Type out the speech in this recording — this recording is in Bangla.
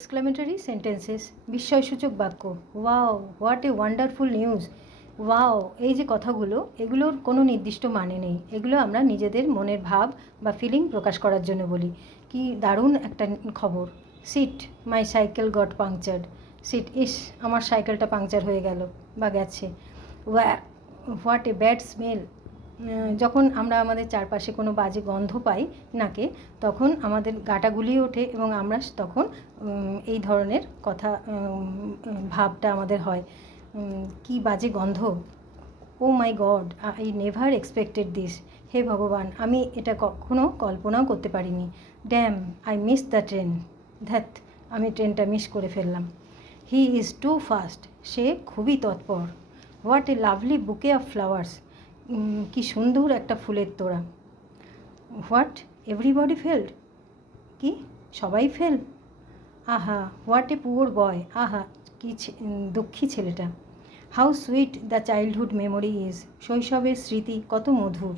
এক্সক্লামেটরি সেন্টেন্সেস, বিস্ময়সূচক বাক্য। Wow, what a wonderful news. Wow, এই যে কথাগুলো, এগুলোর কোনো নির্দিষ্ট মানে নেই। এগুলো আমরা নিজেদের মনের ভাব বা ফিলিং প্রকাশ করার জন্য বলি। কি দারুণ একটা খবর। সিট, মাই সাইকেল গট পাংচার্ড। সিট, ইস, আমার সাইকেলটা পাংচার হয়ে গেল বা গেছে। What a bad smell. যখন আমরা আমাদের চারপাশে কোনো বাজে গন্ধ পাই নাকে, তখন আমাদের গাটা গুলিয়ে ওঠে এবং আমরা তখন এই ধরনের কথা, ভাবটা আমাদের হয়, কি বাজে গন্ধ। Oh my God, I never expected this. হে ভগবান, আমি এটা কখনো কল্পনাও করতে পারিনি। Damn, I miss the train. ধ্যাত, আমি ট্রেনটা মিস করে ফেললাম। হি ইজ টু ফাস্ট, সে খুবই তৎপর। What a lovely bouquet of flowers, কি সুন্দর একটা ফুলের তোড়া। হোয়াট, এভরিবডি ফেল্ড, কি সবাই ফেল। আহা, হোয়াট এ পুয়ার বয়, আহা কি দুঃখী ছেলেটা। How sweet the childhood memory is, শৈশবের স্মৃতি কত মধুর।